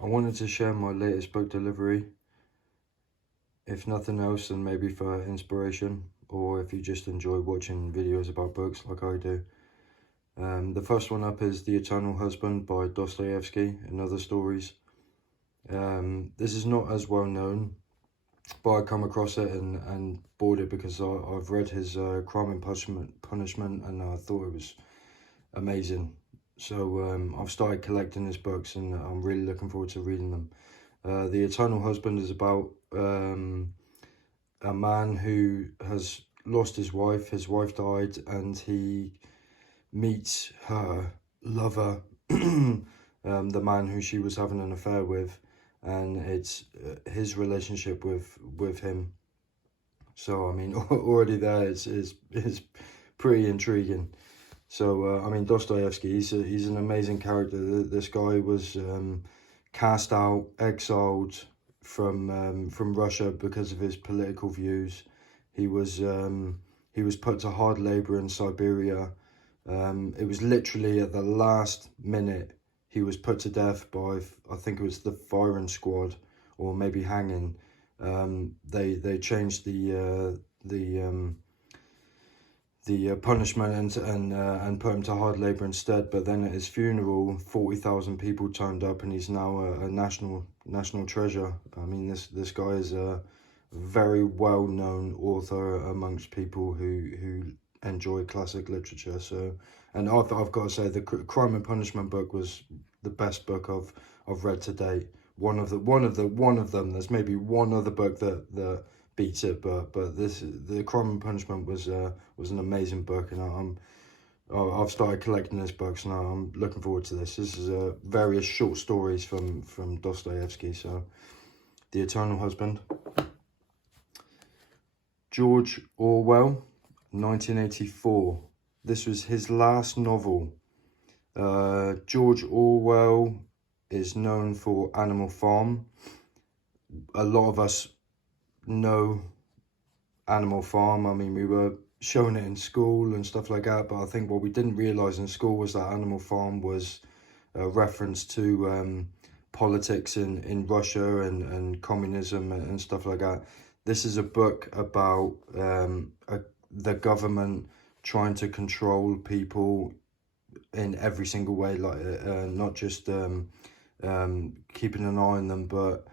I wanted to share my latest book delivery, if nothing else, then maybe for inspiration, or if you just enjoy watching videos about books like I do. The first one up is The Eternal Husband by Dostoevsky and Other Stories. This is not as well known, but I come across it and bought it because I've read his Crime and Punishment, and I thought it was amazing. So I've started collecting his books, and I'm really looking forward to reading them. The Eternal Husband is about a man who has lost his wife. His wife died, and he meets her lover, the man who she was having an affair with, and it's his relationship with him. So I mean, already there is pretty intriguing. So I mean, Dostoevsky, he's an amazing character. This guy was cast out, exiled from Russia because of his political views. He was put to hard labor in Siberia. It was literally at the last minute he was put to death by, I think it was the firing squad, or maybe hanging. They changed the punishment and put him to hard labor instead. But then at his funeral, 40,000 people turned up, and he's now a national treasure. I mean, this guy is a very well known author amongst people who enjoy classic literature. So, and I've got to say, the Crime and Punishment book was the best book I've read to date. One of them. There's maybe one other book that beats it, but the Crime and Punishment was an amazing book, and I've started collecting his books, and I'm looking forward to this. This is various short stories from Dostoevsky. So, The Eternal Husband. George Orwell, 1984. This was his last novel. George Orwell is known for Animal Farm. A lot of us know Animal Farm. I mean, we were showing it in school and stuff like that, but I think what we didn't realise in school was that Animal Farm was a reference to politics in Russia and communism and stuff like that. This is a book about the government trying to control people in every single way, like not just keeping an eye on them, but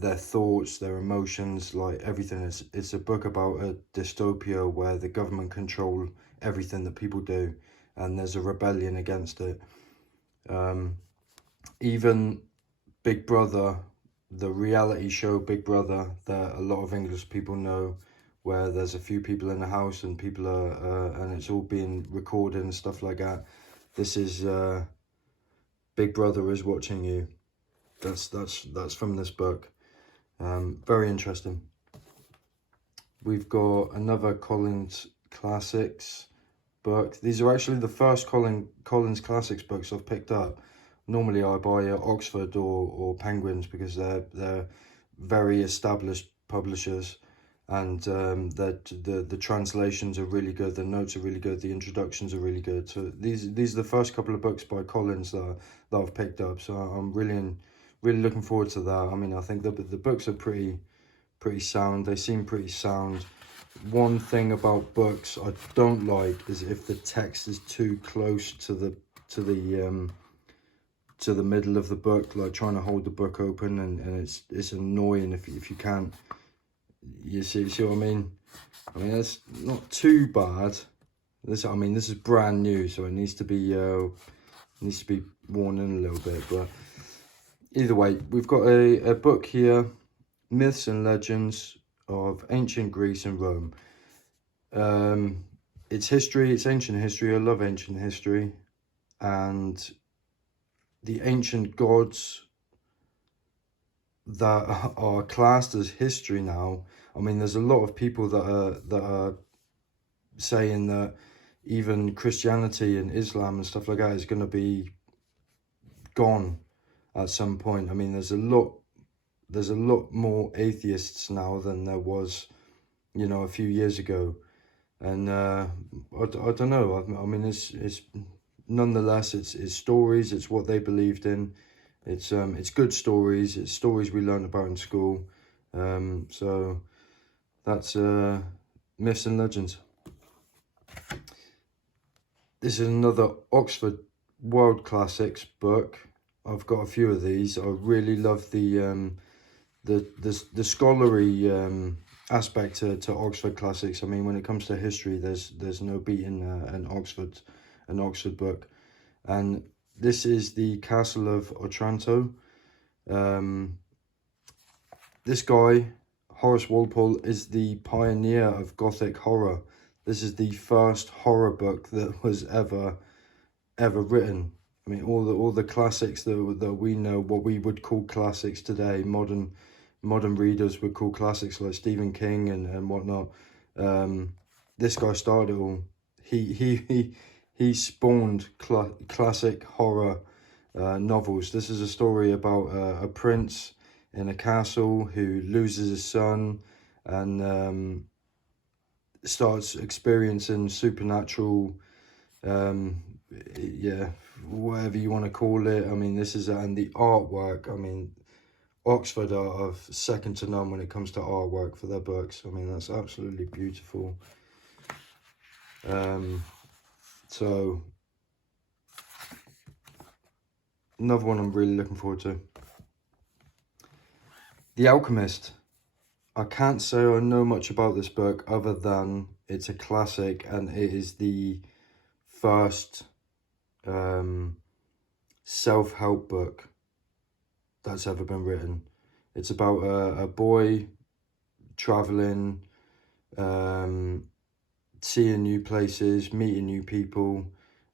their thoughts, their emotions, like everything. It's a book about a dystopia where the government control everything that people do, and there's a rebellion against it. Even Big Brother, the reality show Big Brother, that a lot of English people know, where there's a few people in the house and people are and it's all being recorded and stuff like that. This is Big Brother is watching you. That's from this book. Very interesting. We've got another Collins Classics book. These are actually the first Collins Classics books I've picked up. Normally I buy Oxford or Penguins because they're very established publishers, and the translations are really good, the notes are really good, the introductions are really good. So these are the first couple of books by Collins that I've picked up. So I'm really looking forward to that. I mean, I think the books are pretty sound. They seem pretty sound. One thing about books I don't like is if the text is too close to the middle of the book, like trying to hold the book open, and it's annoying if you can't. You see what I mean? I mean, that's not too bad. This is brand new, so it needs to be worn in a little bit. But either way, we've got a book here, Myths and Legends of Ancient Greece and Rome. It's history, it's ancient history. I love ancient history, and the ancient gods that are classed as history now. I mean, there's a lot of people that are saying that even Christianity and Islam and stuff like that is going to be gone at some point. I mean, there's a lot more atheists now than there was, a few years ago, and I don't know. I mean, it's nonetheless it's stories. It's what they believed in, It's good stories. It's stories we learned about in school. So that's Myths and Legends. This is another Oxford World Classics book. I've got a few of these. I really love the scholarly aspect to Oxford Classics. I mean, when it comes to history, there's no beating an Oxford book. And this is the Castle of Otranto. This guy, Horace Walpole, is the pioneer of Gothic horror. This is the first horror book that was ever written. I mean, all the classics that we know, what we would call classics today, modern readers would call classics, like Stephen King and whatnot. This guy started it all. He spawned classic horror novels. This is a story about a prince in a castle who loses his son and starts experiencing supernatural, yeah, whatever you want to call it. I mean, this is, and the artwork, I mean, Oxford are second to none when it comes to artwork for their books. I mean, that's absolutely beautiful. So another one I'm really looking forward to. The Alchemist. I can't say I know much about this book other than it's a classic and it is the first self-help book that's ever been written. It's about a boy traveling, seeing new places, meeting new people,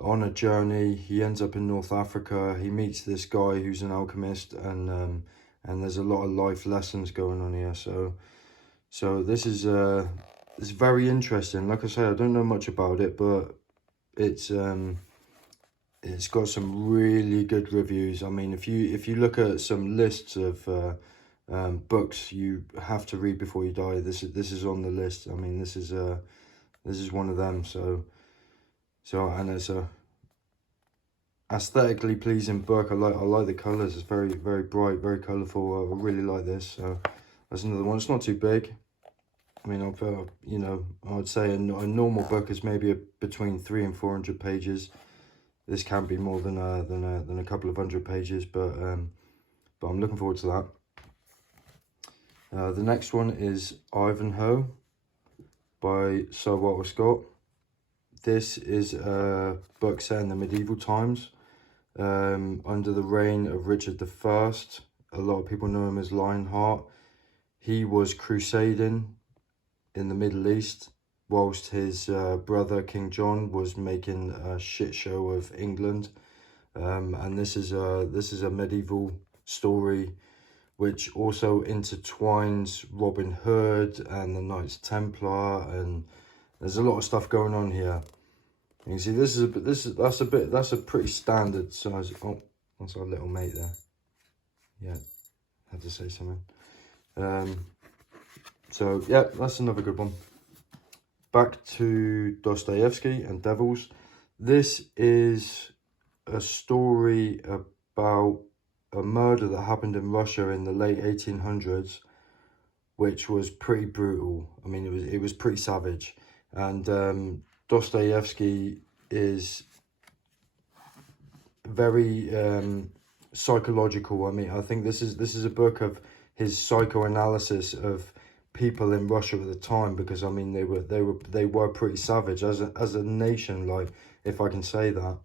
on a journey. He ends up in North Africa. He meets this guy who's an alchemist, and there's a lot of life lessons going on here. So this is it's very interesting. Like I say, I don't know much about it, but it's got some really good reviews. I mean, if you look at some lists of books you have to read before you die, this is on the list. I mean, this is one of them. So and it's a aesthetically pleasing book. I like the colours. It's very bright, very colourful. I really like this. So that's another one. It's not too big. I mean, you know, I would say a normal book is maybe between 300 and 400 pages. This can be more than a couple of hundred pages, but I'm looking forward to that. The next one is Ivanhoe by Sir Walter Scott. This is a book set in the medieval times, under the reign of Richard I. A lot of people know him as Lionheart. He was crusading in the Middle East, whilst his brother King John was making a shit show of England. And this is a medieval story which also intertwines Robin Hood and the Knights Templar, and there's a lot of stuff going on here. You can see that's a pretty standard size. Oh, that's our little mate there. Yeah, had to say something. So yeah, that's another good one. Back to Dostoevsky and Devils. This is a story about a murder that happened in Russia in the late 1800s, which was pretty brutal. I mean, it was pretty savage. And Dostoevsky is very psychological. I mean, I think this is a book of his psychoanalysis of people in Russia at the time, because I mean they were pretty savage as a nation, like, if I can say that.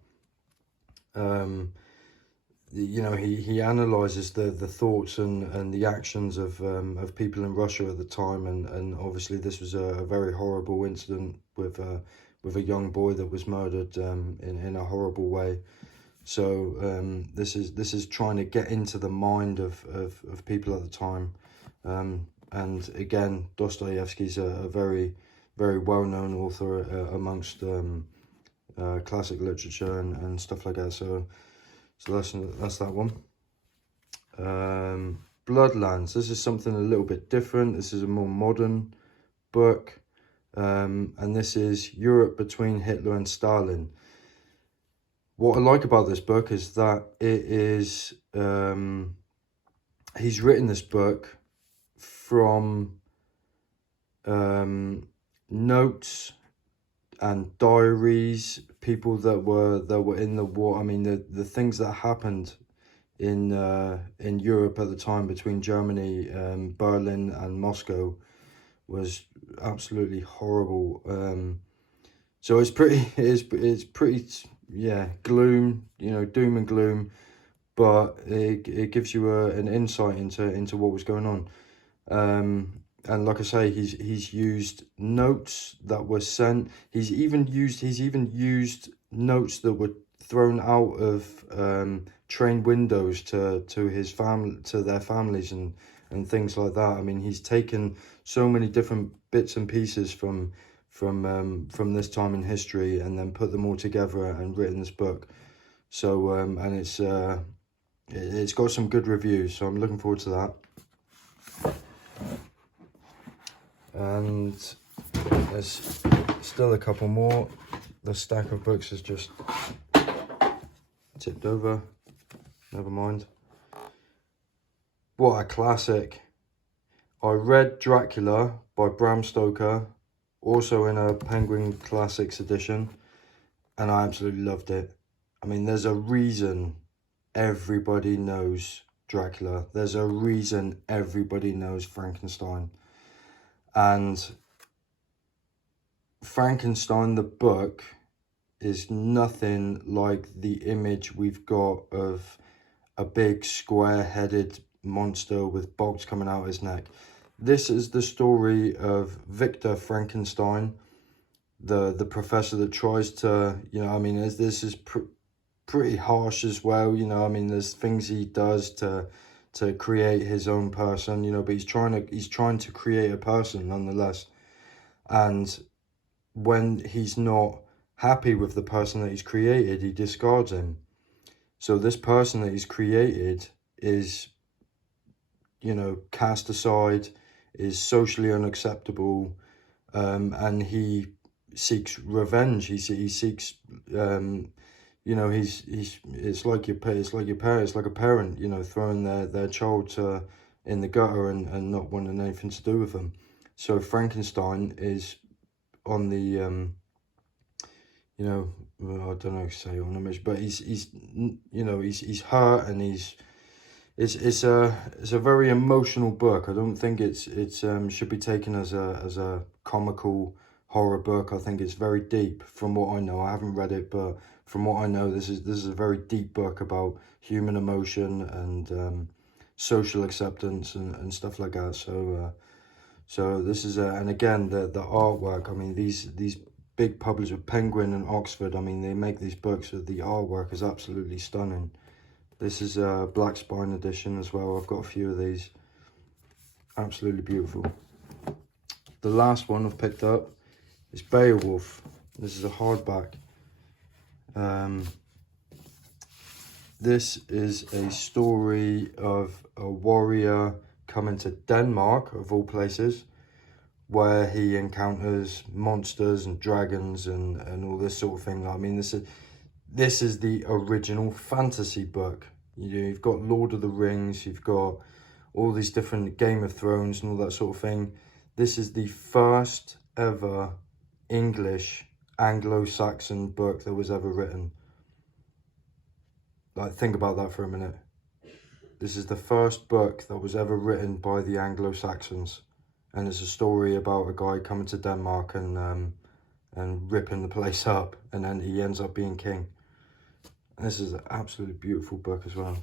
You know, he analyzes the thoughts and the actions of people in Russia at the time, and obviously this was a very horrible incident with a young boy that was murdered in a horrible way. So this is trying to get into the mind of people at the time. And again, Dostoevsky's a very well-known author amongst classic literature and stuff like that. So that's that one. Bloodlands. This is something a little bit different. This is a more modern book, and this is Europe between Hitler and Stalin. what I like about this book is that it is, he's written this book from notes and diaries, people that were in the war. I mean, the things that happened in Europe at the time between Germany, Berlin and Moscow was absolutely horrible. So it's pretty, yeah, gloom, you know, doom and gloom, but it gives you an insight into what was going on. And like I say, he's used notes that were sent. He's even used notes that were thrown out of train windows to his family, to their families, and things like that. I mean, he's taken so many different bits and pieces from this time in history, and then put them all together and written this book. So and it's got some good reviews, so I'm looking forward to that. And there's still a couple more. The stack of books is just tipped over. Never mind. What a classic. I read Dracula by Bram Stoker, also in a Penguin Classics edition, and I absolutely loved it. I mean, there's a reason everybody knows Dracula. There's a reason everybody knows Frankenstein. And Frankenstein, the book, is nothing like the image we've got of a big square-headed monster with bolts coming out his neck. This is the story of Victor Frankenstein, the professor that tries to, you know, I mean, this is pretty harsh as well, you know. I mean, there's things he does to create his own person, you know, but he's trying to create a person nonetheless. And when he's not happy with the person that he's created, he discards him. So this person that he's created is, you know, cast aside, is socially unacceptable, and he seeks revenge. He seeks, you know, it's like a parent, you know, throwing their child in the gutter and not wanting anything to do with them. So Frankenstein is on the, you know, well, I don't know how to say on image, but he's you know, he's hurt, and it's a very emotional book. I don't think it's should be taken as a comical horror book. I think it's very deep from what I know. I haven't read it, but from what I know, this is a very deep book about human emotion and social acceptance and stuff like that. So so this is and again, the artwork. I mean, these big publishers, Penguin and Oxford, I mean, they make these books, so the artwork is absolutely stunning. This is a Black Spine edition as well. I've got a few of these. Absolutely beautiful. The last one I've picked up is Beowulf. This is a hardback. This is a story of a warrior coming to Denmark, of all places, where he encounters monsters and dragons and all this sort of thing. I mean, this is the original fantasy book. You know, you've got Lord of the Rings, you've got all these different Game of Thrones and all that sort of thing. This is the first ever English Anglo-Saxon book that was ever written. Like, think about that for a minute. This is the first book that was ever written by the Anglo-Saxons, and it's a story about a guy coming to Denmark and ripping the place up, and then he ends up being king. And this is an absolutely beautiful book as well.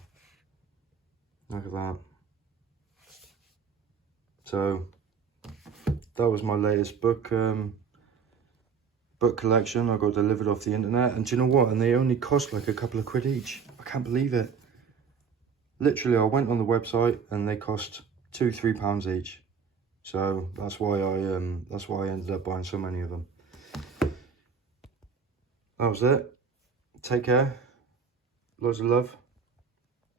Look at that. So that was my latest book collection. I got delivered off the internet, and do you know what? And they only cost like a couple of quid each. I can't believe it. Literally, I went on the website and they cost £2-3 each. So that's why I ended up buying so many of them. That was it. Take care. Loads of love.